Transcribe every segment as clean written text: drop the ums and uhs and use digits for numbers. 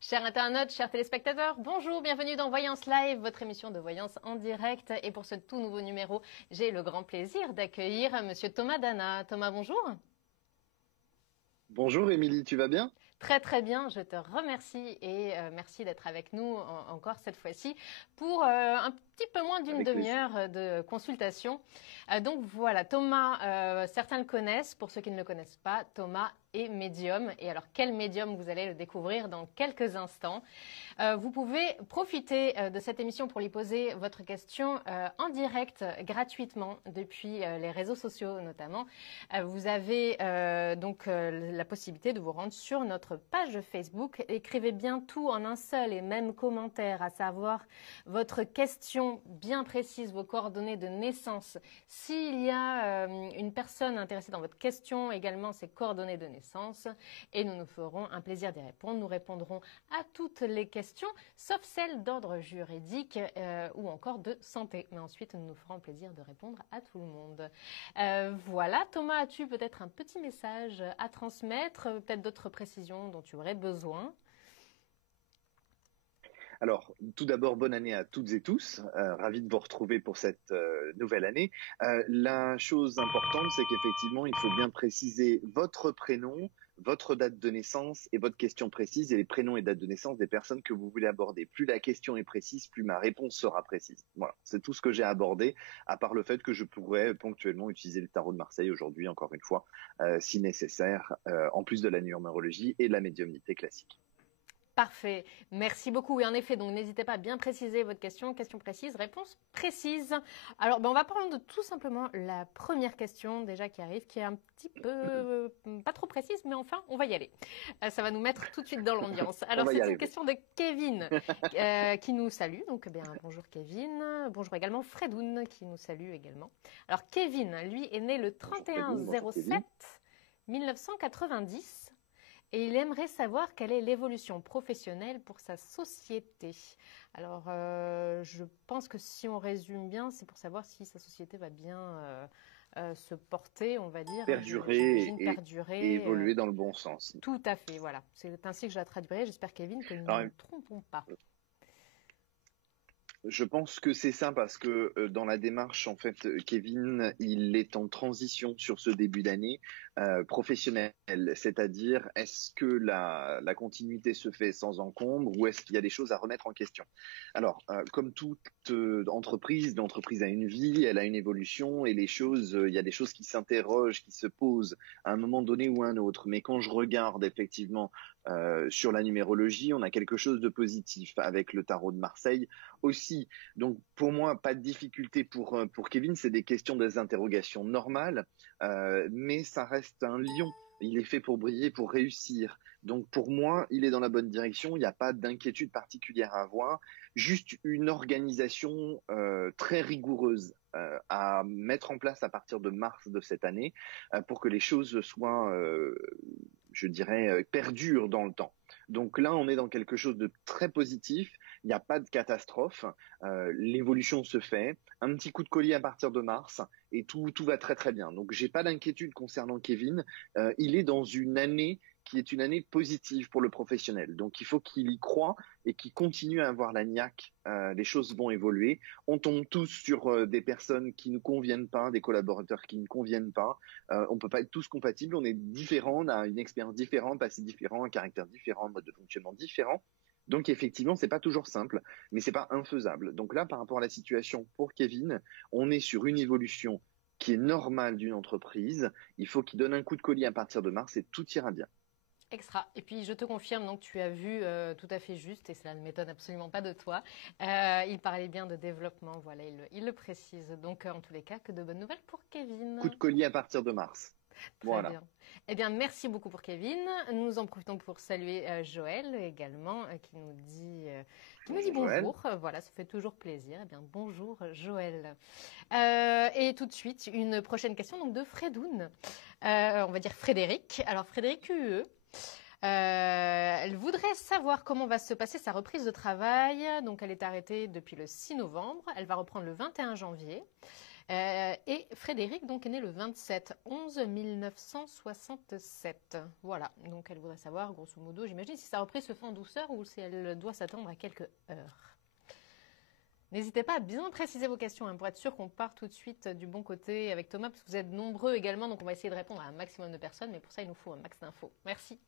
Chers internautes, chers téléspectateurs, bonjour, bienvenue dans Voyance Live, votre émission de voyance en direct. Et pour ce tout nouveau numéro, j'ai le grand plaisir d'accueillir Monsieur Thomas Dana. Thomas, bonjour. Bonjour Émilie, tu vas bien? Très très bien, je te remercie et merci d'être avec nous encore cette fois-ci pour un petit peu moins d'une Avec plaisir. demi-heure de consultation. Donc voilà, Thomas, certains le connaissent, pour ceux qui ne le connaissent pas, Thomas est médium. Et alors quel médium, vous allez le découvrir dans quelques instants. Vous pouvez profiter de cette émission pour lui poser votre question en direct gratuitement depuis les réseaux sociaux notamment. Vous avez donc la possibilité de vous rendre sur notre page Facebook. Écrivez bien tout en un seul et même commentaire, à savoir votre question bien précise, vos coordonnées de naissance. S'il y a une personne intéressée dans votre question, également ses coordonnées de naissance, et nous nous ferons un plaisir d'y répondre. Nous répondrons à toutes les questions, sauf celles d'ordre juridique ou encore de santé. Mais ensuite, nous nous ferons plaisir de répondre à tout le monde. Voilà, Thomas, as-tu peut-être un petit message à transmettre, peut-être d'autres précisions dont tu aurais besoin? Alors, tout d'abord, bonne année à toutes et tous. Ravi de vous retrouver pour cette nouvelle année. La chose importante, c'est qu'effectivement, il faut bien préciser votre prénom, votre date de naissance et votre question précise et les prénoms et dates de naissance des personnes que vous voulez aborder. Plus la question est précise, plus ma réponse sera précise. Voilà, c'est tout ce que j'ai abordé, à part le fait que je pourrais ponctuellement utiliser le tarot de Marseille aujourd'hui, encore une fois, si nécessaire, en plus de la numérologie et de la médiumnité classique. Parfait, merci beaucoup. Et en effet, donc n'hésitez pas à bien préciser votre question. Question précise, réponse précise. Alors, on va prendre tout simplement la première question déjà qui arrive, qui est un petit peu pas trop précise, mais enfin, on va y aller. Ça va nous mettre tout de suite dans l'ambiance. On Alors, va y c'est une arriver. question de Kevin qui nous salue. Donc, bien, bonjour Kevin. Bonjour également Fredoun qui nous salue également. Alors, Kevin, lui, est né le Bonjour Fredine, bonjour 31/07 Kevin. 1990. Et il aimerait savoir quelle est l'évolution professionnelle pour sa société. Alors, je pense que si on résume bien, c'est pour savoir si sa société va bien se porter, on va dire, hein, Perdurer j'imagine, et perdurer. évoluer dans le bon sens. Tout à fait, voilà. C'est ainsi que je la traduirai. J'espère, Kevin, que nous ne Alors, nous trompons pas. je pense que c'est ça parce que dans la démarche, en fait, Kevin, il est en transition sur ce début d'année professionnelle. C'est-à-dire, est-ce que la continuité se fait sans encombre ou est-ce qu'il y a des choses à remettre en question? Alors, comme toute l'entreprise a une vie, elle a une évolution et les choses, il y a des choses qui s'interrogent, qui se posent à un moment donné ou à un autre. Mais quand je regarde effectivement sur la numérologie, on a quelque chose de positif avec le tarot de Marseille aussi. Donc pour moi, pas de difficulté pour Kevin, c'est des questions, des interrogations normales, mais ça reste un lion. Il est fait pour briller, pour réussir. Donc pour moi, il est dans la bonne direction. Il n'y a pas d'inquiétude particulière à avoir. Juste une organisation très rigoureuse à mettre en place à partir de mars de cette année pour que les choses soient, je dirais, perdurent dans le temps. Donc là, on est dans quelque chose de très positif. Il n'y a pas de catastrophe. L'évolution se fait. Un petit coup de collier à partir de mars et tout va très très bien. Donc j'ai pas d'inquiétude concernant Kevin. Il est dans une année qui est une année positive pour le professionnel. Donc il faut qu'il y croit et qu'il continue à avoir la niaque. Les choses vont évoluer. On tombe tous sur des personnes qui ne conviennent pas, des collaborateurs qui ne conviennent pas. On peut pas être tous compatibles. On est différents, on a une expérience différente, un passé différent, un caractère différent, un mode de fonctionnement différent. Donc effectivement, c'est pas toujours simple, mais c'est pas infaisable. Donc là, par rapport à la situation pour Kevin, on est sur une évolution qui est normale d'une entreprise. Il faut qu'il donne un coup de collier à partir de mars et tout ira bien. Extra. Et puis, je te confirme, donc, tu as vu tout à fait juste, et cela ne m'étonne absolument pas de toi. Il parlait bien de développement, voilà, il le précise. Donc, en tous les cas, que de bonnes nouvelles pour Coup de Kevin. collier à partir de mars. Très Voilà. bien. Eh bien, merci beaucoup pour Kevin. Nous en profitons pour saluer Joël également, qui nous dit Bonjour Joël. bonjour. Voilà, ça fait toujours plaisir. Eh bien, bonjour Joël. Et tout de suite, une prochaine question donc de Fredoun. On va dire Frédéric. Alors, Frédéric UE. Elle voudrait savoir comment va se passer sa reprise de travail. Donc, elle est arrêtée depuis le 6 novembre. Elle va reprendre le 21 janvier. Et Frédéric donc est né le 27/11/1967. Voilà, donc elle voudrait savoir, grosso modo, j'imagine, si sa reprise se fait en douceur ou si elle doit s'attendre à quelques heures. N'hésitez pas à bien préciser vos questions pour être sûr qu'on part tout de suite du bon côté avec Thomas, parce que vous êtes nombreux également, donc on va essayer de répondre à un maximum de personnes, mais pour ça, il nous faut un max d'infos. Merci.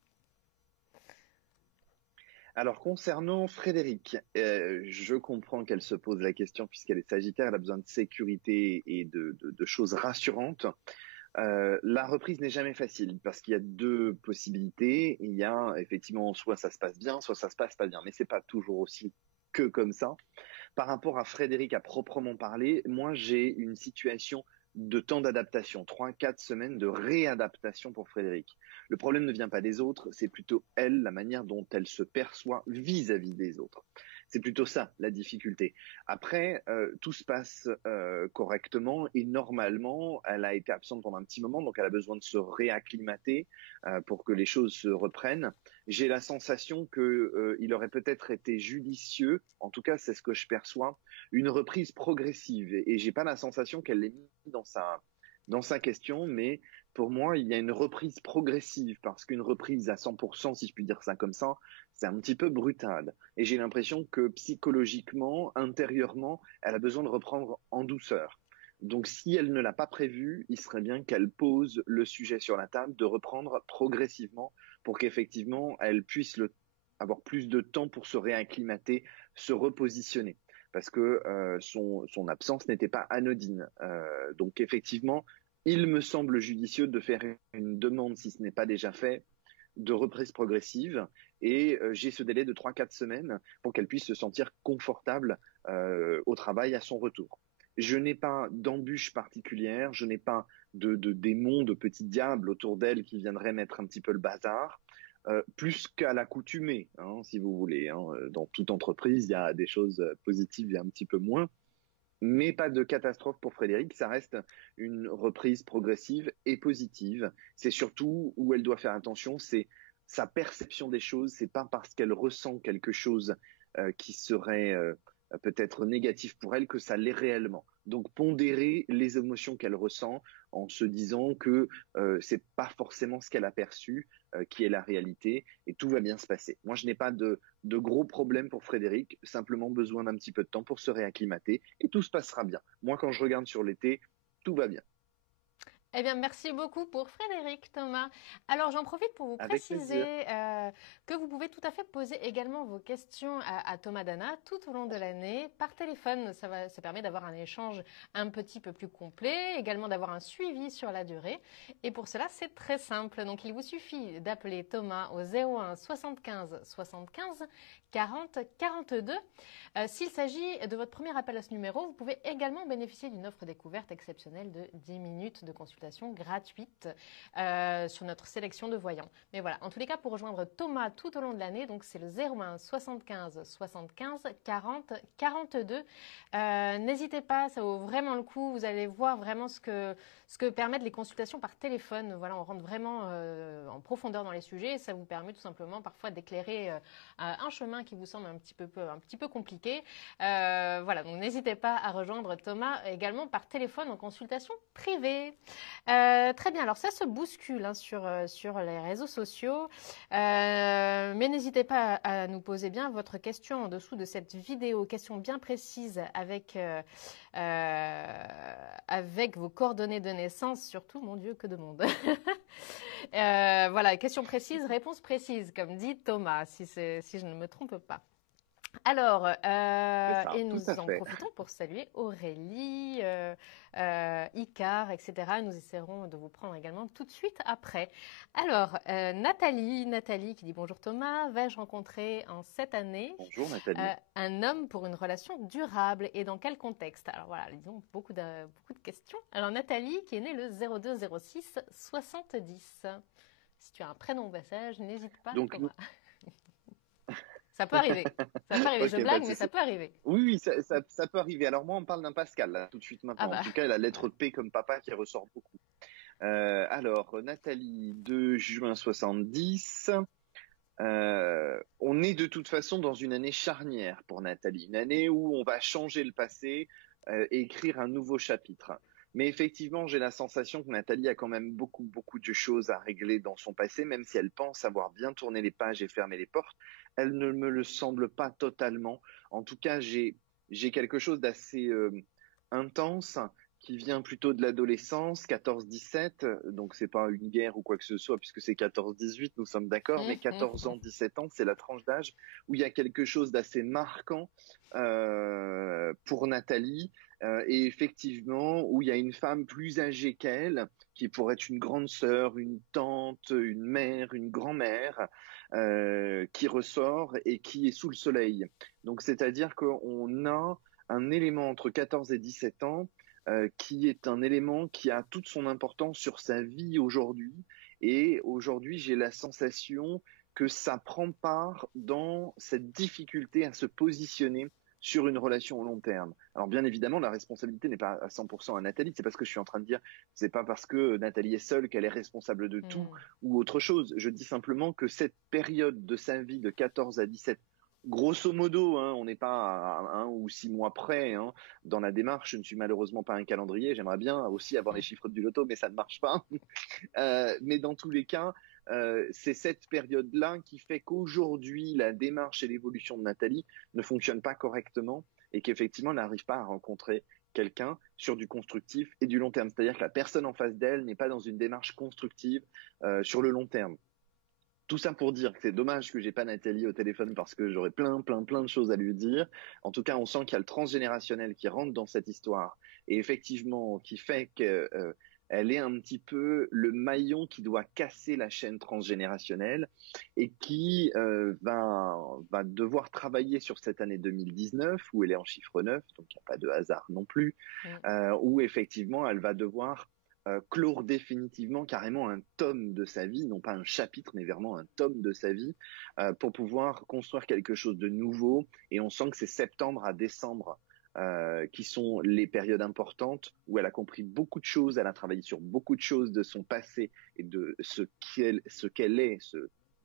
Alors concernant Frédéric, je comprends qu'elle se pose la question puisqu'elle est Sagittaire, elle a besoin de sécurité et de choses rassurantes. La reprise n'est jamais facile parce qu'il y a deux possibilités. Il y a effectivement soit ça se passe bien, soit ça se passe pas bien, mais c'est pas toujours aussi que comme ça. Par rapport à Frédéric à proprement parler, moi j'ai une situation de temps d'adaptation, 3-4 semaines de réadaptation pour Frédéric. Le problème ne vient pas des autres, c'est plutôt elle, la manière dont elle se perçoit vis-à-vis des autres. C'est plutôt ça la difficulté. Après, tout se passe correctement et normalement, elle a été absente pendant un petit moment, donc elle a besoin de se réacclimater pour que les choses se reprennent. J'ai la sensation que il aurait peut-être été judicieux, en tout cas c'est ce que je perçois, une reprise progressive. Et j'ai pas la sensation qu'elle l'ait mis dans sa question, mais pour moi il y a une reprise progressive parce qu'une reprise à 100%, si je puis dire ça comme ça, c'est un petit peu brutal. Et j'ai l'impression que psychologiquement, intérieurement, elle a besoin de reprendre en douceur. Donc si elle ne l'a pas prévu, il serait bien qu'elle pose le sujet sur la table, de reprendre progressivement pour qu'effectivement elle puisse avoir plus de temps pour se réacclimater, se repositionner. Parce que son absence n'était pas anodine. Donc effectivement, il me semble judicieux de faire une demande, si ce n'est pas déjà fait, de reprise progressive et j'ai ce délai de 3-4 semaines pour qu'elle puisse se sentir confortable au travail à son retour. Je n'ai pas d'embûche particulière, je n'ai pas de démons, de petits diables autour d'elle qui viendraient mettre un petit peu le bazar, plus qu'à l'accoutumée, si vous voulez. Dans toute entreprise, il y a des choses positives et un petit peu moins, mais pas de catastrophe pour Frédéric. Ça reste une reprise progressive et positive. C'est surtout où elle doit faire attention, c'est sa perception des choses. C'est pas parce qu'elle ressent quelque chose qui serait peut-être négatif pour elle que ça l'est réellement. Donc pondérer les émotions qu'elle ressent en se disant que c'est pas forcément ce qu'elle a perçu qui est la réalité et tout va bien se passer. Moi, je n'ai pas de gros problèmes pour Frédéric, simplement besoin d'un petit peu de temps pour se réacclimater et tout se passera bien. Moi, quand je regarde sur l'été, tout va bien. Eh bien, merci beaucoup pour Frédéric, Thomas. Alors, j'en profite pour vous Avec plaisir. préciser que vous pouvez tout à fait poser également vos questions à Thomas Dana tout au long de l'année par téléphone. Ça permet d'avoir un échange un petit peu plus complet, également d'avoir un suivi sur la durée. Et pour cela, c'est très simple. Donc, il vous suffit d'appeler Thomas au 01 75 75 40 42. S'il s'agit de votre premier appel à ce numéro, vous pouvez également bénéficier d'une offre découverte exceptionnelle de 10 minutes de consultation gratuite sur notre sélection de voyants. Mais voilà, en tous les cas, pour rejoindre Thomas tout au long de l'année, donc c'est le 01 75 75 40 42. N'hésitez pas, ça vaut vraiment le coup. Vous allez voir vraiment ce que permettent les consultations par téléphone. Voilà, on rentre vraiment en profondeur dans les sujets et ça vous permet tout simplement parfois d'éclairer un chemin qui vous semble un petit peu compliqué. Voilà, donc n'hésitez pas à rejoindre Thomas également par téléphone en consultation privée. Très bien, alors ça se bouscule sur les réseaux sociaux, mais n'hésitez pas à nous poser bien votre question en dessous de cette vidéo, question bien précise avec vos coordonnées de naissance, surtout, mon Dieu, que de monde. Voilà, question précise, réponse précise, comme dit Thomas, si je ne me trompe pas. Alors, C'est ça, et tout nous à en fait. profitons pour saluer Aurélie, Icar, etc. Nous essaierons de vous prendre également tout de suite après. Alors, Nathalie qui dit bonjour Thomas, vais-je rencontrer en cette année Bonjour Nathalie. un homme pour une relation durable et dans quel contexte? Alors voilà, disons beaucoup de questions. Alors Nathalie qui est née le 02 06 70. Si tu as un prénom au passage, n'hésite pas Donc, Thomas. Ça peut arriver. Ça peut arriver. Je ok, pas blague, de mais ça souci. peut arriver. Oui, oui, ça peut arriver. Alors moi, on parle d'un Pascal, là, tout de suite Ah maintenant. En bah. tout cas, la lettre P comme papa qui ressort beaucoup. Alors, Nathalie, 2 juin 70. On est de toute façon dans une année charnière pour Nathalie. Une année où on va changer le passé et écrire un nouveau chapitre. Mais effectivement, j'ai la sensation que Nathalie a quand même beaucoup, beaucoup de choses à régler dans son passé, même si elle pense avoir bien tourné les pages et fermé les portes. Elle ne me le semble pas totalement. En tout cas, j'ai quelque chose d'assez intense qui vient plutôt de l'adolescence, 14-17, donc c'est pas une guerre ou quoi que ce soit, puisque c'est 14-18, nous sommes d'accord, mais 14 ans, 17 ans, c'est la tranche d'âge où il y a quelque chose d'assez marquant pour Nathalie, et effectivement où il y a une femme plus âgée qu'elle, qui pourrait être une grande sœur, une tante, une mère, une grand-mère, qui ressort et qui est sous le soleil. Donc c'est-à-dire qu'on a un élément entre 14 et 17 ans qui est un élément qui a toute son importance sur sa vie aujourd'hui. Et aujourd'hui, j'ai la sensation que ça prend part dans cette difficulté à se positionner sur une relation au long terme. Alors bien évidemment, la responsabilité n'est pas à 100% à Nathalie. C'est pas ce que je suis en train de dire. C'est pas parce que Nathalie est seule qu'elle est responsable de tout ou autre chose. Je dis simplement que cette période de sa vie de 14 à 17, grosso modo, hein, on n'est pas à 1 ou 6 mois près, hein, dans la démarche. Je ne suis malheureusement pas un calendrier. J'aimerais bien aussi avoir les chiffres du loto, mais ça ne marche pas. Mais dans tous les cas, c'est cette période-là qui fait qu'aujourd'hui, la démarche et l'évolution de Nathalie ne fonctionnent pas correctement et qu'effectivement, elle n'arrive pas à rencontrer quelqu'un sur du constructif et du long terme. C'est-à-dire que la personne en face d'elle n'est pas dans une démarche constructive sur le long terme. Tout ça pour dire que c'est dommage que j'ai pas Nathalie au téléphone parce que j'aurais plein de choses à lui dire. En tout cas, on sent qu'il y a le transgénérationnel qui rentre dans cette histoire et effectivement qui fait que elle est un petit peu le maillon qui doit casser la chaîne transgénérationnelle et qui va devoir travailler sur cette année 2019 où elle est en chiffre 9, donc il n'y a pas de hasard non plus, où effectivement elle va devoir clore définitivement carrément un tome de sa vie, non pas un chapitre, mais vraiment un tome de sa vie, pour pouvoir construire quelque chose de nouveau. Et on sent que c'est septembre à décembre qui sont les périodes importantes où elle a compris beaucoup de choses, elle a travaillé sur beaucoup de choses de son passé et de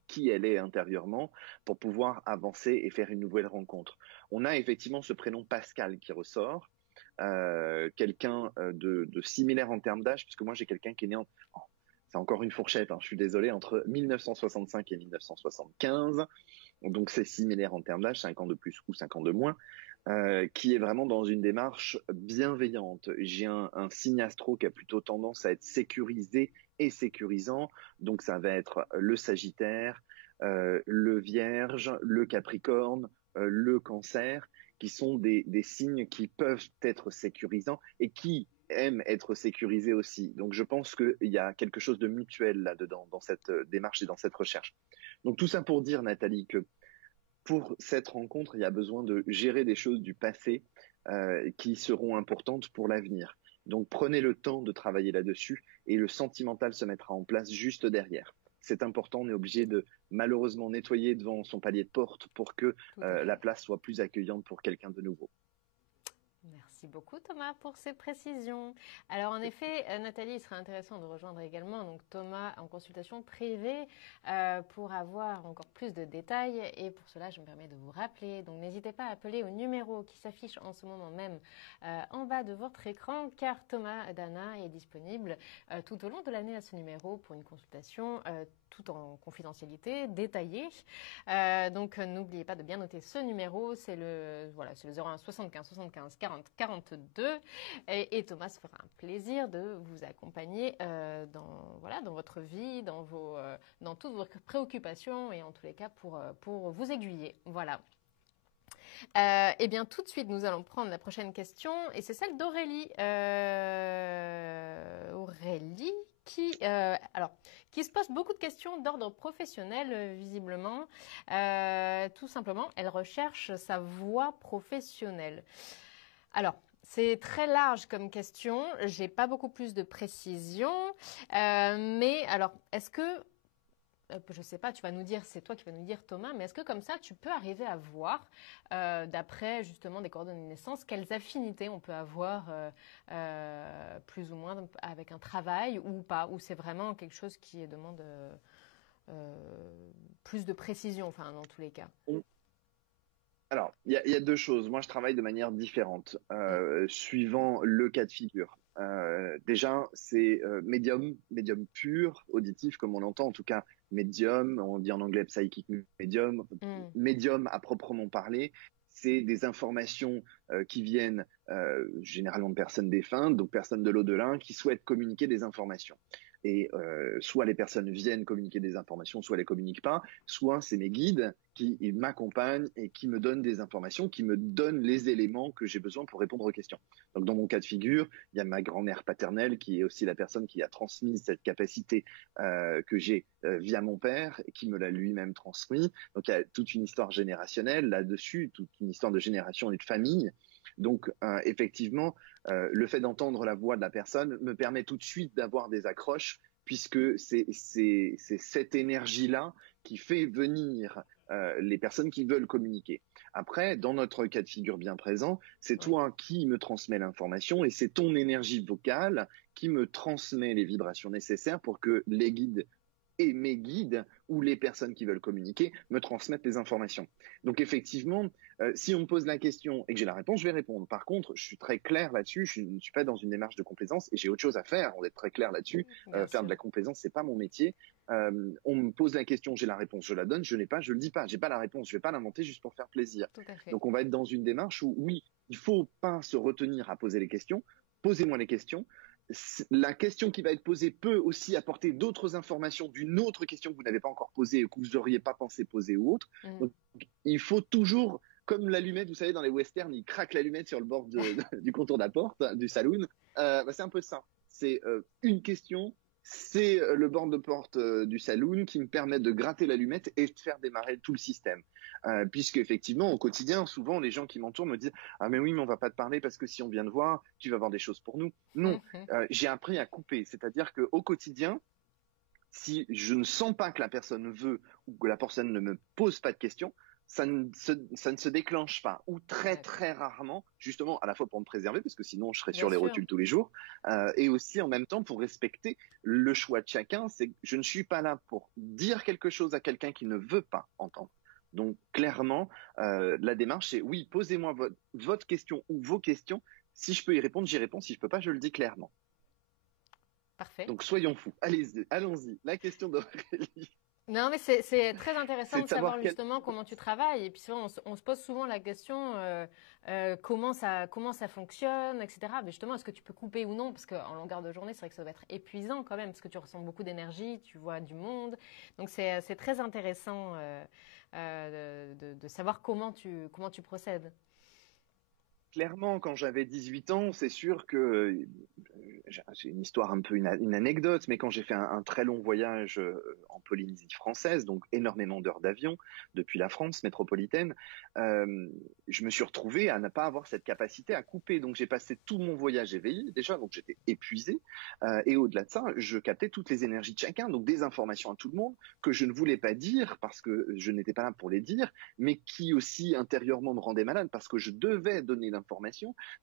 qui elle est intérieurement pour pouvoir avancer et faire une nouvelle rencontre. On a effectivement ce prénom Pascal qui ressort, quelqu'un de similaire en termes d'âge, puisque moi j'ai quelqu'un qui est né c'est encore une fourchette, hein, je suis désolé, entre 1965 et 1975, donc c'est similaire en termes d'âge, 5 ans de plus ou 5 ans de moins, qui est vraiment dans une démarche bienveillante. J'ai un signe astro qui a plutôt tendance à être sécurisé et sécurisant, donc ça va être le Sagittaire, le Vierge, le Capricorne, le Cancer, qui sont des signes qui peuvent être sécurisants et qui aiment être sécurisés aussi. Donc je pense qu'il y a quelque chose de mutuel là-dedans, dans cette démarche et dans cette recherche. Donc tout ça pour dire, Nathalie, que pour cette rencontre, il y a besoin de gérer des choses du passé qui seront importantes pour l'avenir. Donc prenez le temps de travailler là-dessus et le sentimental se mettra en place juste derrière. C'est important, on est obligé de malheureusement nettoyer devant son palier de porte pour que la place soit plus accueillante pour quelqu'un de nouveau. Merci beaucoup Thomas pour ces précisions. Alors en effet, Nathalie, il serait intéressant de rejoindre également donc Thomas en consultation privée pour avoir encore plus de détails et pour cela je me permets de vous rappeler. Donc n'hésitez pas à appeler au numéro qui s'affiche en ce moment même en bas de votre écran car Thomas Dana est disponible tout au long de l'année à ce numéro pour une consultation tout en confidentialité, détaillée. Donc n'oubliez pas de bien noter ce numéro, c'est le 01 75 75 40 42 et Thomas se fera un plaisir de vous accompagner dans votre vie, dans toutes vos préoccupations et en tous les cas pour vous aiguiller. Voilà. Eh bien, tout de suite, nous allons prendre la prochaine question et c'est celle d'Aurélie. Aurélie qui se pose beaucoup de questions d'ordre professionnel, visiblement. Tout simplement, elle recherche sa voie professionnelle. Alors, c'est très large comme question. J'ai pas beaucoup plus de précision. Mais alors, est-ce que je ne sais pas, tu vas nous dire, c'est toi qui vas nous dire Thomas, mais est-ce que comme ça, tu peux arriver à voir, d'après justement des coordonnées de naissance, quelles affinités on peut avoir plus ou moins avec un travail ou pas, ou c'est vraiment quelque chose qui demande plus de précision, enfin dans tous les cas. Alors, il y a deux choses. Moi, je travaille de manière différente, suivant le cas de figure. Déjà, c'est médium pur, auditif comme on l'entend, en tout cas médium, on dit en anglais psychic medium, médium à proprement parler. C'est des informations qui viennent généralement de personnes défuntes, donc personnes de l'au-delà, qui souhaitent communiquer des informations. Et soit les personnes viennent communiquer des informations, soit elles les communiquent pas, soit c'est mes guides qui m'accompagnent et qui me donnent des informations, qui me donnent les éléments que j'ai besoin pour répondre aux questions. Donc dans mon cas de figure, il y a ma grand-mère paternelle qui est aussi la personne qui a transmis cette capacité que j'ai via mon père et qui me l'a lui-même transmis. Donc il y a toute une histoire générationnelle là-dessus, toute une histoire de génération et de famille. Donc effectivement, le fait d'entendre la voix de la personne me permet tout de suite d'avoir des accroches, puisque c'est cette énergie-là qui fait venir les personnes qui veulent communiquer. Après, dans notre cas de figure bien présent, c'est toi qui me transmets l'information et c'est ton énergie vocale qui me transmet les vibrations nécessaires pour que les guides et mes guides ou les personnes qui veulent communiquer me transmettent les informations. Donc effectivement, si on me pose la question et que j'ai la réponse, je vais répondre. Par contre, je suis très clair là-dessus, je ne suis pas dans une démarche de complaisance et j'ai autre chose à faire, on va être très clair là-dessus. Faire de la complaisance, c'est pas mon métier. On me pose la question, j'ai la réponse, je la donne, je l'ai pas, je le dis pas, j'ai pas la réponse, je vais pas l'inventer juste pour faire plaisir. Donc on va être dans une démarche où oui, il faut pas se retenir à poser les questions, posez-moi les questions. La question qui va être posée peut aussi apporter d'autres informations d'une autre question que vous n'avez pas encore posée et que vous n'auriez pas pensé poser ou autre. Donc, il faut toujours, comme l'allumette, vous savez, dans les westerns, ils craquent l'allumette sur le bord du contour de la porte, du saloon. C'est un peu ça. C'est une question, c'est le bord de porte du saloon qui me permet de gratter l'allumette et de faire démarrer tout le système. Puisque effectivement, au quotidien, souvent, les gens qui m'entourent me disent « Ah mais oui, mais on va pas te parler parce que si on vient te voir, tu vas avoir des choses pour nous. » Non, j'ai appris à couper. C'est-à-dire qu'au quotidien, si je ne sens pas que la personne veut ou que la personne ne me pose pas de questions, ça ne se déclenche pas, ou très très rarement, justement à la fois pour me préserver, parce que sinon je serais sur les rotules tous les jours, et aussi en même temps pour respecter le choix de chacun. C'est que je ne suis pas là pour dire quelque chose à quelqu'un qui ne veut pas entendre. Donc clairement, la démarche c'est oui, posez-moi votre question ou vos questions. Si je peux y répondre, j'y réponds. Si je peux pas, je le dis clairement. Parfait. Donc soyons fous. Allons-y. La question d'Aurélie. Non, mais c'est très intéressant de savoir justement comment tu travailles. Et puis souvent, on se pose souvent la question comment ça fonctionne, etc. Mais justement, est-ce que tu peux couper ou non? Parce qu'en longueur de journée, c'est vrai que ça doit être épuisant quand même, parce que tu ressens beaucoup d'énergie, tu vois du monde. Donc c'est très intéressant de savoir comment tu procèdes. Clairement, quand j'avais 18 ans, c'est sûr que c'est une histoire un peu une anecdote, mais quand j'ai fait un très long voyage en Polynésie française, donc énormément d'heures d'avion depuis la France métropolitaine, je me suis retrouvé à ne pas avoir cette capacité à couper. Donc j'ai passé tout mon voyage éveillé déjà, donc j'étais épuisé. Et au-delà de ça, je captais toutes les énergies de chacun, donc des informations à tout le monde que je ne voulais pas dire parce que je n'étais pas là pour les dire, mais qui aussi intérieurement me rendaient malade parce que je devais donner l'information.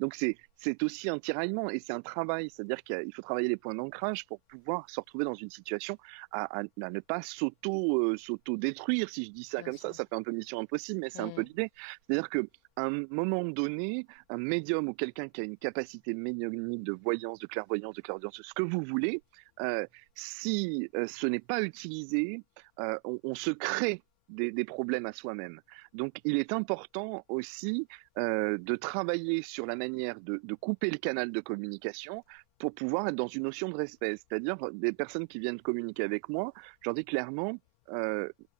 Donc c'est aussi un tiraillement et c'est un travail, c'est-à-dire qu'il faut travailler les points d'ancrage pour pouvoir se retrouver dans une situation à ne pas s'auto-détruire. Si je dis ça comme ça fait un peu mission impossible, mais c'est un peu l'idée. C'est-à-dire que à un moment donné, un médium ou quelqu'un qui a une capacité médiumnique de voyance, de clairvoyance, ce que vous voulez, si ce n'est pas utilisé, on se crée des problèmes à soi-même. Donc, il est important aussi de travailler sur la manière de couper le canal de communication pour pouvoir être dans une notion de respect. C'est-à-dire, des personnes qui viennent communiquer avec moi, je leur dis clairement,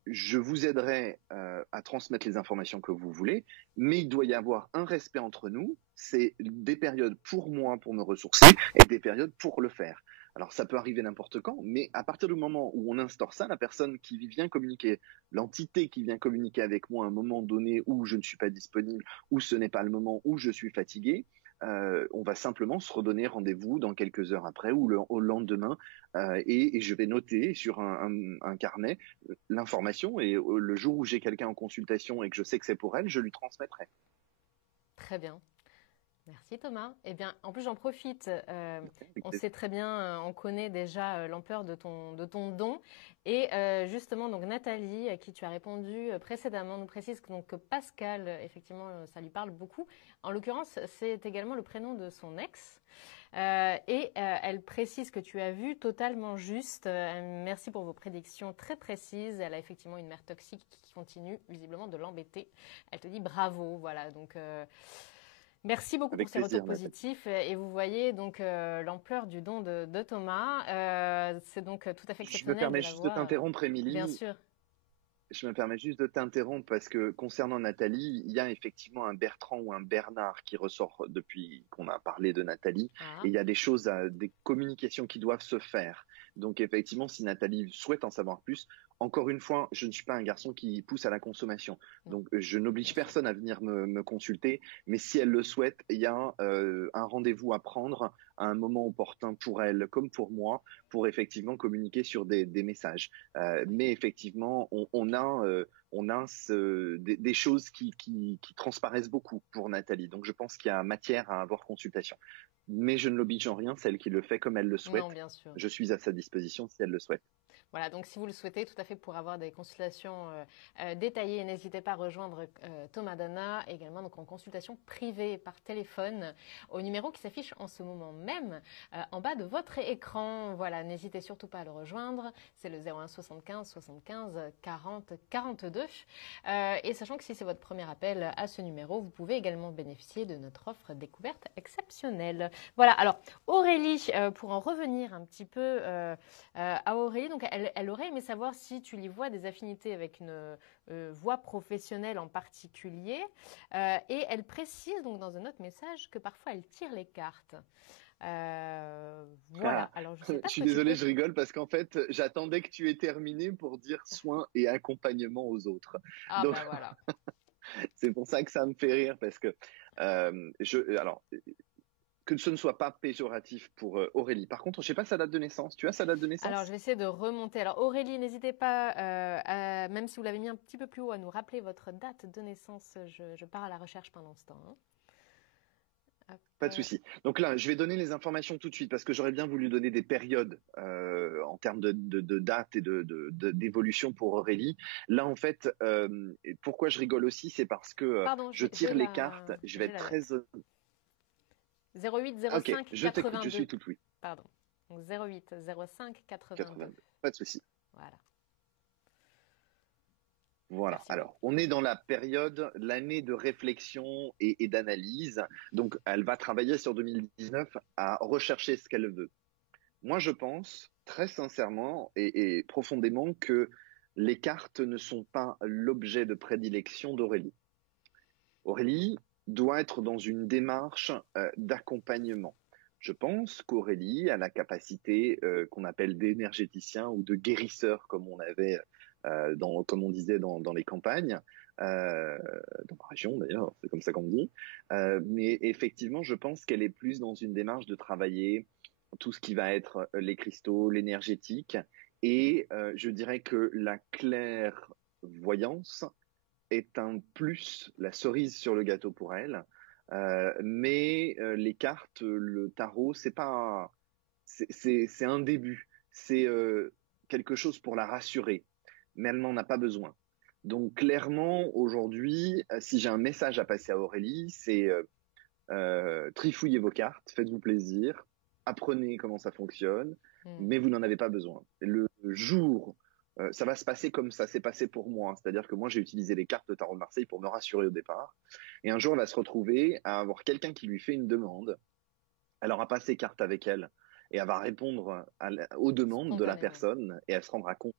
je vous aiderai à transmettre les informations que vous voulez, mais il doit y avoir un respect entre nous. C'est des périodes pour moi, pour me ressourcer, et des périodes pour le faire. Alors ça peut arriver n'importe quand, mais à partir du moment où on instaure ça, la personne qui vient communiquer, l'entité qui vient communiquer avec moi à un moment donné où je ne suis pas disponible, où ce n'est pas le moment où je suis fatigué, on va simplement se redonner rendez-vous dans quelques heures après ou au lendemain et je vais noter sur un carnet l'information et le jour où j'ai quelqu'un en consultation et que je sais que c'est pour elle, je lui transmettrai. Très bien. Merci Thomas. Eh bien, en plus j'en profite. On sait très bien, on connaît déjà l'ampleur de ton don. Et justement, donc Nathalie, à qui tu as répondu précédemment, nous précise que Pascal, effectivement, ça lui parle beaucoup. En l'occurrence, c'est également le prénom de son ex. Elle précise que tu as vu totalement juste. Merci pour vos prédictions très précises. Elle a effectivement une mère toxique qui continue visiblement de l'embêter. Elle te dit bravo, voilà. Donc merci beaucoup Avec pour ces plaisir, retours Nathalie. positifs. Et vous voyez donc l'ampleur du don de Thomas. C'est donc tout à fait Je me exceptionnel de permets juste de l'avoir. t'interrompre, Bien Émilie. sûr. Je me permets juste de t'interrompre parce que concernant Nathalie, il y a effectivement un Bertrand ou un Bernard qui ressort depuis qu'on a parlé de Nathalie, Ah, et il y a des choses, des communications qui doivent se faire. Donc effectivement, si Nathalie souhaite en savoir plus, encore une fois, je ne suis pas un garçon qui pousse à la consommation. non, Donc je n'oblige bien sûr. personne à venir me consulter, mais si elle le souhaite, il y a un rendez-vous à prendre à un moment opportun pour elle comme pour moi, pour effectivement communiquer sur des messages. Mais effectivement, on a des choses qui transparaissent beaucoup pour Nathalie. Donc je pense qu'il y a matière à avoir consultation. Mais je ne l'oblige en rien, c'est elle qui le fait comme elle le Non, souhaite. bien sûr. Je suis à sa disposition si elle le souhaite. Voilà, donc si vous le souhaitez, tout à fait pour avoir des consultations détaillées, n'hésitez pas à rejoindre Thomas Dana, également donc en consultation privée par téléphone au numéro qui s'affiche en ce moment même en bas de votre écran. Voilà, n'hésitez surtout pas à le rejoindre. C'est le 01 75 75 40 42. Et sachant que si c'est votre premier appel à ce numéro, vous pouvez également bénéficier de notre offre découverte exceptionnelle. Voilà, alors Aurélie, pour en revenir un petit peu à Aurélie, donc elle aurait aimé savoir si tu lui vois des affinités avec une voie professionnelle en particulier. Et elle précise donc dans un autre message que parfois elle tire les cartes. Voilà, Ah, alors je ne sais je pas ce suis que tu désolé, peux... je rigole parce qu'en fait, j'attendais que tu aies terminé pour dire soins et accompagnement aux autres. Ah Donc, bah voilà. c'est pour ça que ça me fait rire parce que alors que ce ne soit pas péjoratif pour Aurélie. Par contre, je sais pas sa date de naissance. Tu as sa date de Alors, je naissance? vais essayer de remonter. Alors, Aurélie, n'hésitez pas, même si vous l'avez mis un petit peu plus haut, à nous rappeler votre date de naissance. Je pars à la recherche pendant ce temps. Hein. Hop, Pas de souci. Donc là, je vais donner les informations tout de suite parce que j'aurais bien voulu donner des périodes en termes de date et d'évolution pour Aurélie. Là, en fait, pourquoi je rigole aussi, c'est parce que pardon, je tire les cartes. Je vais j'ai être la très... date. 08 Ok, 05 je t'écoute, je 82. suis tout oui. Pardon. Donc 08 05 82. 82. Pas de souci. Voilà. Voilà. Merci Alors, beaucoup. on est dans la période, l'année de réflexion et d'analyse. Donc, elle va travailler sur 2019 à rechercher ce qu'elle veut. Moi, je pense très sincèrement et profondément que les cartes ne sont pas l'objet de prédilection d'Aurélie. Aurélie doit être dans une démarche d'accompagnement. Je pense qu'Aurélie a la capacité qu'on appelle d'énergéticien ou de guérisseur, comme on avait, comme on disait dans les campagnes, dans ma région d'ailleurs, c'est comme ça qu'on dit. Mais effectivement, je pense qu'elle est plus dans une démarche de travailler tout ce qui va être les cristaux, l'énergétique, et je dirais que la clairvoyance est un plus, la cerise sur le gâteau pour elle. Mais les cartes, le tarot, c'est un début, c'est quelque chose pour la rassurer, mais elle n'en a pas besoin. Donc clairement, aujourd'hui, si j'ai un message à passer à Aurélie, c'est trifouillez vos cartes, faites-vous plaisir, apprenez comment ça fonctionne, Hmm. mais vous n'en avez pas besoin. Le jour, ça va se passer comme ça s'est passé pour moi, c'est-à-dire que moi j'ai utilisé les cartes de Tarot de Marseille pour me rassurer au départ, et un jour elle va se retrouver à avoir quelqu'un qui lui fait une demande, elle aura pas ses cartes avec elle, et elle va répondre aux demandes de la Spontanément. personne, et elle se rendra compte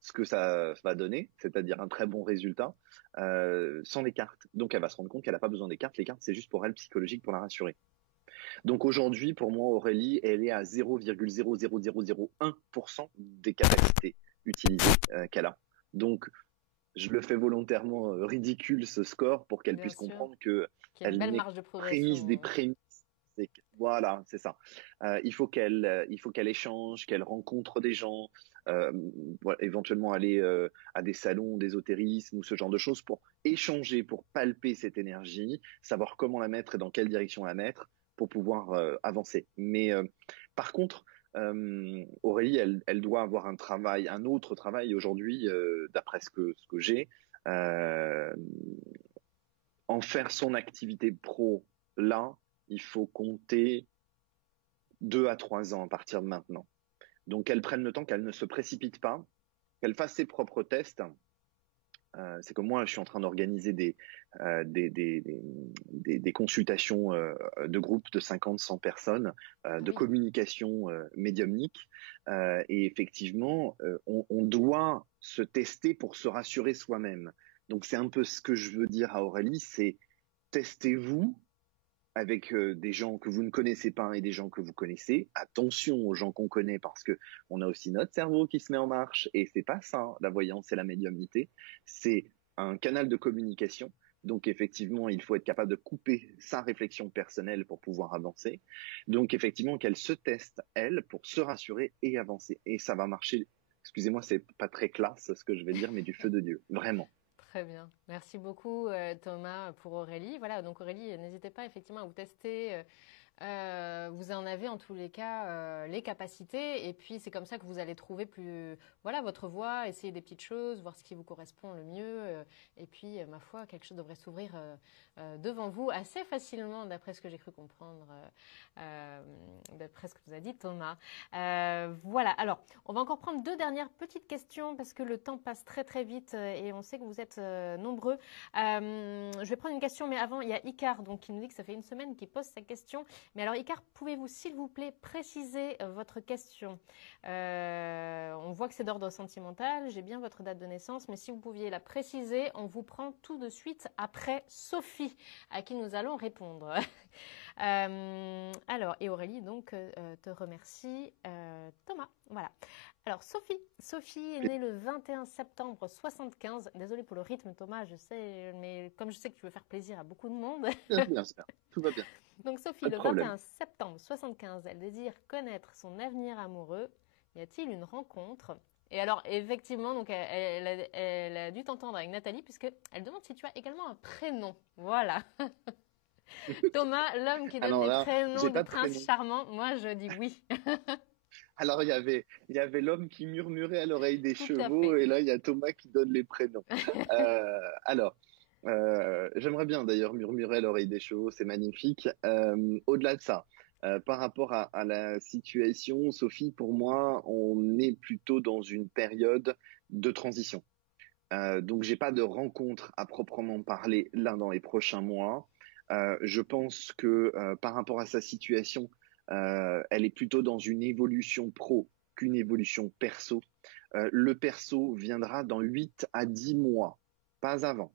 ce que ça va donner, c'est-à-dire un très bon résultat, sans les cartes. Donc elle va se rendre compte qu'elle n'a pas besoin des cartes. Les cartes, c'est juste pour elle psychologique, pour la rassurer. Donc aujourd'hui, pour moi, Aurélie, elle est à 0,00001% des capacités utilisées qu'elle a. Donc je le fais volontairement ridicule ce score pour qu'elle Bien puisse sûr. comprendre que Qu'il y a une elle belle n'est marge de prémisse des progression. prémices. Voilà, c'est ça. Il faut qu'elle échange, qu'elle rencontre des gens, voilà, éventuellement aller à des salons d'ésotérisme ou ce genre de choses pour échanger, pour palper cette énergie, savoir comment la mettre et dans quelle direction la mettre pour pouvoir avancer. Mais par contre, Aurélie, elle doit avoir un travail, un autre travail aujourd'hui, d'après ce que j'ai, euh, en faire son activité pro là, il faut compter 2 à 3 ans à partir de maintenant. Donc qu'elle prenne le temps, qu'elle ne se précipite pas, qu'elle fasse ses propres tests. C'est comme moi, je suis en train d'organiser des consultations de groupes de 50, 100 personnes, de Oui. communication médiumnique. Et effectivement, on doit se tester pour se rassurer soi-même. Donc c'est un peu ce que je veux dire à Aurélie, c'est testez-vous avec des gens que vous ne connaissez pas et des gens que vous connaissez. Attention aux gens qu'on connaît parce que on a aussi notre cerveau qui se met en marche et c'est pas ça, la voyance et la médiumnité. C'est un canal de communication. Donc effectivement, il faut être capable de couper sa réflexion personnelle pour pouvoir avancer. Donc effectivement, qu'elle se teste, elle, pour se rassurer et avancer. Et ça va marcher. Excusez-moi, c'est pas très classe ce que je vais dire, mais du feu de Dieu. Vraiment. Très bien. Merci beaucoup, Thomas, pour Aurélie. Voilà, donc Aurélie, n'hésitez pas effectivement à vous tester. Vous en avez en tous les cas les capacités et puis c'est comme ça que vous allez trouver voilà, votre voie, essayer des petites choses, voir ce qui vous correspond le mieux et puis ma foi, quelque chose devrait s'ouvrir devant vous assez facilement d'après ce que j'ai cru comprendre, d'après ce que vous a dit Thomas. Voilà, alors on va encore prendre 2 dernières petites questions parce que le temps passe très très vite et on sait que vous êtes nombreux. Je vais prendre une question, mais avant, il y a Icar donc, qui nous dit que ça fait 1 semaine qu'il pose sa question. Mais alors, Icar, pouvez-vous, s'il vous plaît, préciser votre question? On voit que c'est d'ordre sentimental, j'ai bien votre date de naissance, mais si vous pouviez la préciser, on vous prend tout de suite après Sophie, à qui nous allons répondre. Alors, et Aurélie, donc, te remercie. Thomas, voilà. Alors, Sophie est née le 21 septembre 75. Désolée pour le rythme, Thomas, je sais, mais comme je sais que tu veux faire plaisir à beaucoup de monde. Bien sûr, tout va bien. Donc, Sophie, Pas de le problème. 21 septembre 75, elle désire connaître son avenir amoureux. Y a-t-il une rencontre? Et alors, effectivement, donc elle a dû t'entendre avec Nathalie, puisqu'elle demande si tu as également un prénom. Voilà. Thomas, l'homme qui donne Alors les là, prénoms j'ai du pas de prince prénom. charmant, moi je dis oui. Alors il y avait l'homme qui murmurait à l'oreille des Tout à chevaux fait. et là il y a Thomas qui donne les prénoms. Alors j'aimerais bien d'ailleurs murmurer à l'oreille des chevaux, c'est magnifique. Au-delà de ça, par rapport à la situation, Sophie, pour moi, on est plutôt dans une période de transition. Donc j'ai pas de rencontre à proprement parler là dans les prochains mois. Je pense que par rapport à sa situation, elle est plutôt dans une évolution pro qu'une évolution perso. Le perso viendra dans 8 à 10 mois, pas avant.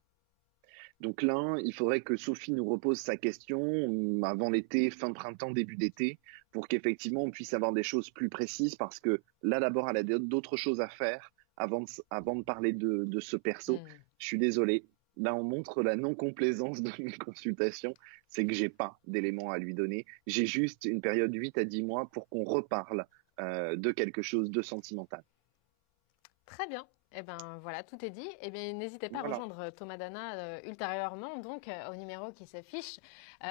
Donc là, il faudrait que Sophie nous repose sa question avant l'été, fin printemps, début d'été, pour qu'effectivement on puisse avoir des choses plus précises, parce que là d'abord, elle a d'autres choses à faire avant de parler de ce perso. Hmm. Je suis désolé. Là, on montre la non-complaisance de mes consultations, c'est que j'ai pas d'éléments à lui donner. J'ai juste une période 8 à 10 mois pour qu'on reparle de quelque chose de sentimental. Très bien. Eh ben voilà, tout est dit. Eh bien, n'hésitez pas à Voilà. rejoindre Thomas Dana ultérieurement, donc au numéro qui s'affiche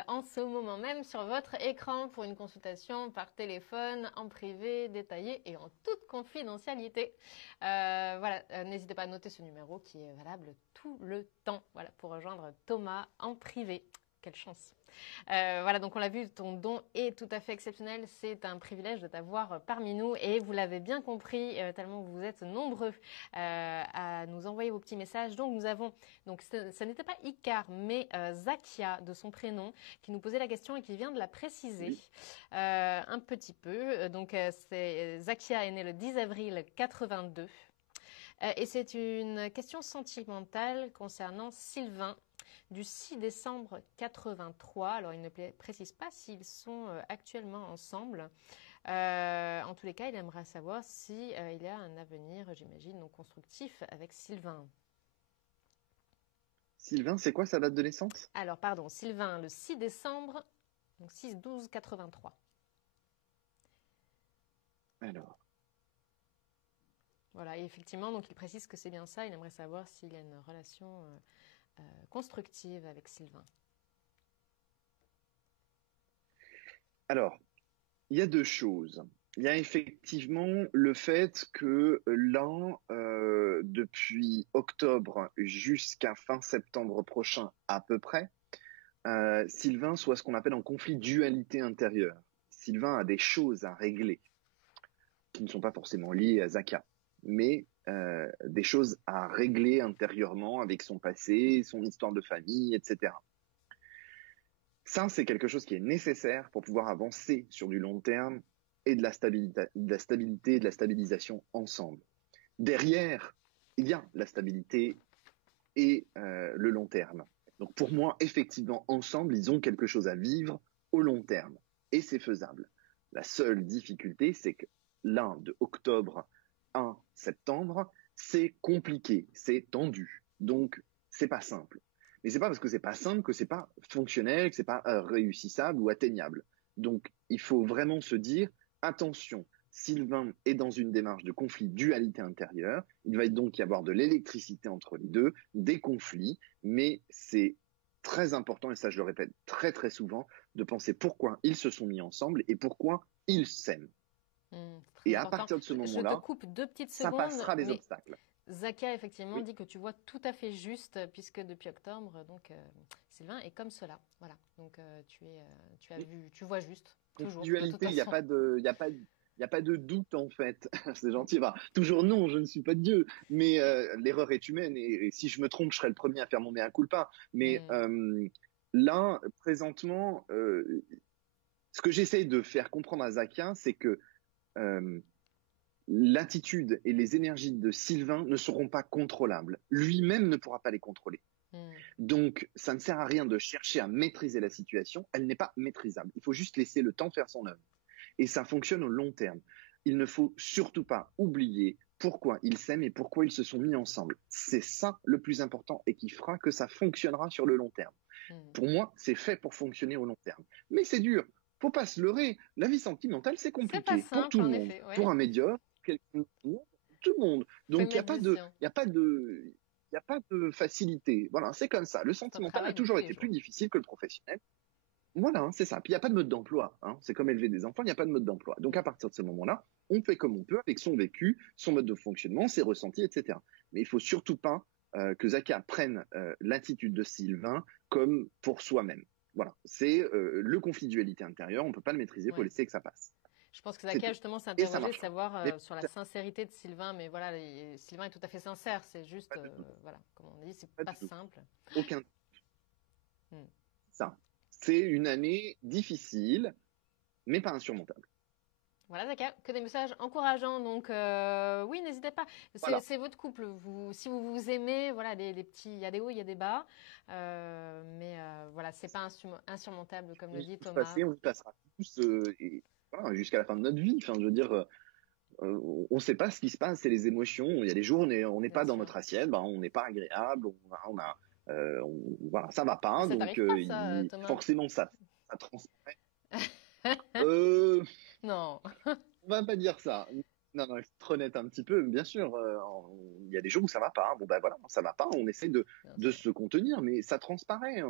en ce moment même sur votre écran pour une consultation par téléphone, en privé, détaillée et en toute confidentialité. Voilà, n'hésitez pas à noter ce numéro qui est valable tout le temps. Voilà, pour rejoindre Thomas en privé. Quelle chance. Voilà, donc on l'a vu, ton don est tout à fait exceptionnel. C'est un privilège de t'avoir parmi nous et vous l'avez bien compris, tellement vous êtes nombreux à nous envoyer vos petits messages. Donc nous avons, donc ça n'était pas Icar, mais Zakia de son prénom, qui nous posait la question et qui vient de la préciser Oui. un petit peu. Donc Zakia est née le 10 avril 82. Et c'est une question sentimentale concernant Sylvain du 6 décembre 83. Alors, il ne précise pas s'ils sont actuellement ensemble. En tous les cas, il aimerait savoir si il y a un avenir, j'imagine, non constructif avec Sylvain. Sylvain, c'est quoi sa date de naissance? Alors, pardon, Sylvain, le 6 décembre, donc 6-12-83. Alors. Voilà, et effectivement, donc il précise que c'est bien ça. Il aimerait savoir s'il y a une relation constructive avec Sylvain. Alors, il y a 2 choses. Il y a effectivement le fait que là, depuis octobre jusqu'à fin septembre prochain à peu près, Sylvain soit ce qu'on appelle en conflit dualité intérieure. Sylvain a des choses à régler qui ne sont pas forcément liées à Zaka, mais des choses à régler intérieurement avec son passé, son histoire de famille, etc. Ça, c'est quelque chose qui est nécessaire pour pouvoir avancer sur du long terme et de la stabilité, et de la stabilisation ensemble. Derrière, il y a la stabilité et le long terme. Donc pour moi, effectivement, ensemble, ils ont quelque chose à vivre au long terme. Et c'est faisable. La seule difficulté, c'est que l'un de octobre à septembre, c'est compliqué, c'est tendu. Donc, c'est pas simple. Mais c'est pas parce que c'est pas simple que c'est pas fonctionnel, que c'est pas réussissable ou atteignable. Donc, il faut vraiment se dire, attention, Sylvain est dans une démarche de conflit dualité intérieure. Il va donc y avoir de l'électricité entre les deux, des conflits, mais c'est très important, et ça je le répète très très souvent, de penser pourquoi ils se sont mis ensemble et pourquoi ils s'aiment. Et à partir de ce moment-là, je te coupe 2 petites ça secondes, passera les obstacles. Zaka effectivement Oui. dit que tu vois tout à fait juste, puisque depuis octobre, donc Sylvain est comme cela. Voilà. Donc tu vois juste. Toujours. Dualité, il n'y a pas de, il n'y a pas de doute en fait. C'est gentil. Bah, toujours non, je ne suis pas Dieu. Mais l'erreur est humaine et si je me trompe, je serai le premier à faire mon mea culpa. Mais là, présentement, ce que j'essaie de faire comprendre à Zakia, c'est que l'attitude et les énergies de Sylvain ne seront pas contrôlables. Lui-même ne pourra pas les contrôler. Donc, ça ne sert à rien de chercher à maîtriser la situation. Elle n'est pas maîtrisable. Il faut juste laisser le temps faire son œuvre. Et ça fonctionne au long terme. Il ne faut surtout pas oublier pourquoi ils s'aiment et pourquoi ils se sont mis ensemble. C'est ça le plus important et qui fera que ça fonctionnera sur le long terme. Pour moi, c'est fait pour fonctionner au long terme. Mais c'est dur. Faut pas se leurrer. La vie sentimentale, c'est compliqué. C'est pas simple, pour tout le monde. Effet, ouais. Pour un médium, tout le monde. Donc, il n'y a pas de facilité. Voilà, c'est comme ça. Le sentimental a toujours été plus difficile que le professionnel. Voilà, c'est ça. Puis il n'y a pas de mode d'emploi. C'est comme élever des enfants, il n'y a pas de mode d'emploi. Donc à partir de ce moment-là, on fait comme on peut avec son vécu, son mode de fonctionnement, ses ressentis, etc. Mais il faut surtout pas que Zaka prenne l'attitude de Sylvain comme pour soi-même. Voilà, c'est le conflit dualité intérieure, on ne peut pas le maîtriser, il faut laisser que ça passe. Je pense que Zaka justement s'est interrogé de savoir sur la sincérité de Sylvain, mais voilà, Sylvain est tout à fait sincère, c'est juste, voilà, comme on dit, c'est pas simple. Aucun. Ça. C'est une année difficile, mais pas insurmontable. Voilà, Zaka, que des messages encourageants. Donc, oui, n'hésitez pas. C'est votre couple. Si vous vous aimez, voilà, des petits, il y a des hauts, il y a des bas. Mais voilà, c'est pas insurmontable, comme le dit Thomas. On y passera tous jusqu'à la fin de notre vie. Enfin, je veux dire, on ne sait pas ce qui se passe, c'est les émotions. Il y a des jours où on n'est pas dans notre assiette, on n'est pas agréable, voilà, ça va pas. Ça donc, pas, ça, Thomas forcément, ça transparaît. Non. On va pas dire ça. Non, il faut être honnête un petit peu, bien sûr. Il y a des jours où ça va pas. Bon, ben voilà, ça va pas. On essaie de se contenir, mais ça transparaît.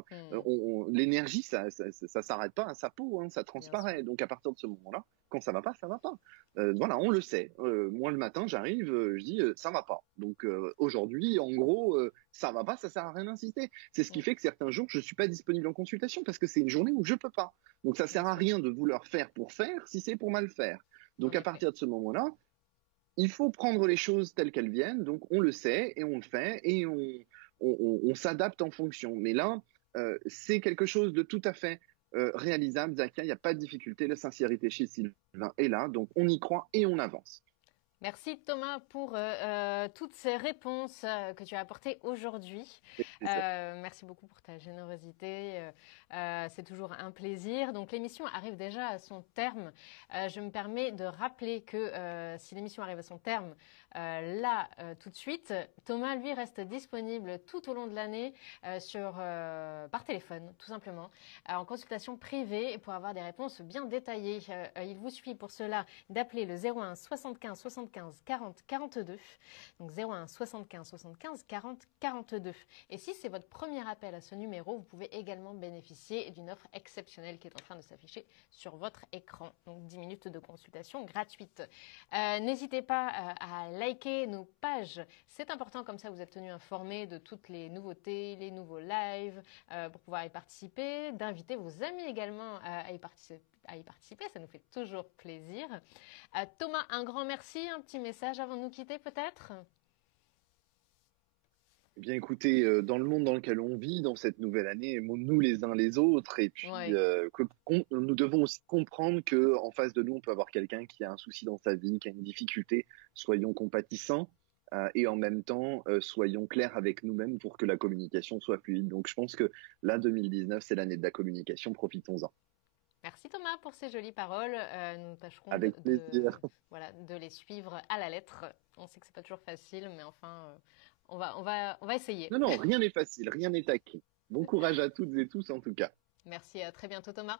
L'énergie, ça s'arrête pas à sa peau, ça transparaît. Donc à partir de ce moment-là, quand ça va pas, ça va pas. Voilà, on le sait. Moi, le matin, j'arrive, je dis ça va pas. Donc aujourd'hui, en gros, ça va pas, ça sert à rien d'insister. C'est ce qui fait que certains jours, je suis pas disponible en consultation parce que c'est une journée où je peux pas. Donc ça sert à rien de vouloir faire pour faire si c'est pour mal faire. Donc à partir de ce moment-là, il faut prendre les choses telles qu'elles viennent, donc on le sait et on le fait et on s'adapte en fonction. Mais là, c'est quelque chose de tout à fait réalisable, Zaka, il n'y a pas de difficulté, la sincérité chez Sylvain est là, donc on y croit et on avance. Merci Thomas pour toutes ces réponses que tu as apportées aujourd'hui. Merci beaucoup pour ta générosité. C'est toujours un plaisir. Donc l'émission arrive déjà à son terme. Je me permets de rappeler que si l'émission arrive à son terme là tout de suite, Thomas lui reste disponible tout au long de l'année par téléphone tout simplement en consultation privée pour avoir des réponses bien détaillées. Il vous suffit pour cela d'appeler le 01 75 75 40 42, donc 01 75 75 40 42. Et si c'est votre premier appel à ce numéro, vous pouvez également bénéficier d'une offre exceptionnelle qui est en train de s'afficher sur votre écran. Donc 10 minutes de consultation gratuite. N'hésitez pas à liker nos pages. C'est important, comme ça vous êtes tenus informés de toutes les nouveautés, les nouveaux lives, pour pouvoir y participer, d'inviter vos amis également à y participer, ça nous fait toujours plaisir. Thomas, un grand merci, un petit message avant de nous quitter peut-être? Eh bien, écoutez, dans le monde dans lequel on vit, dans cette nouvelle année, aimons-nous les uns les autres, et puis Oui. nous devons aussi comprendre que en face de nous, on peut avoir quelqu'un qui a un souci dans sa vie, qui a une difficulté. Soyons compatissants, et en même temps, soyons clairs avec nous-mêmes pour que la communication soit fluide. Donc, je pense que là, 2019, c'est l'année de la communication. Profitons-en. Merci Thomas pour ces jolies paroles. Nous tâcherons Avec plaisir. voilà, de les suivre à la lettre. On sait que c'est pas toujours facile, mais enfin, on va essayer. Non, non, rien n'est facile, rien n'est acquis. Bon courage à toutes et tous, en tout cas. Merci, à très bientôt Thomas.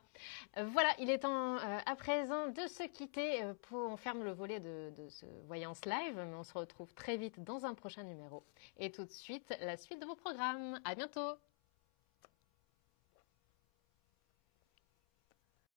Voilà, il est temps à présent de se quitter. On ferme le volet de ce Voyance Live, mais on se retrouve très vite dans un prochain numéro. Et tout de suite, la suite de vos programmes. À bientôt.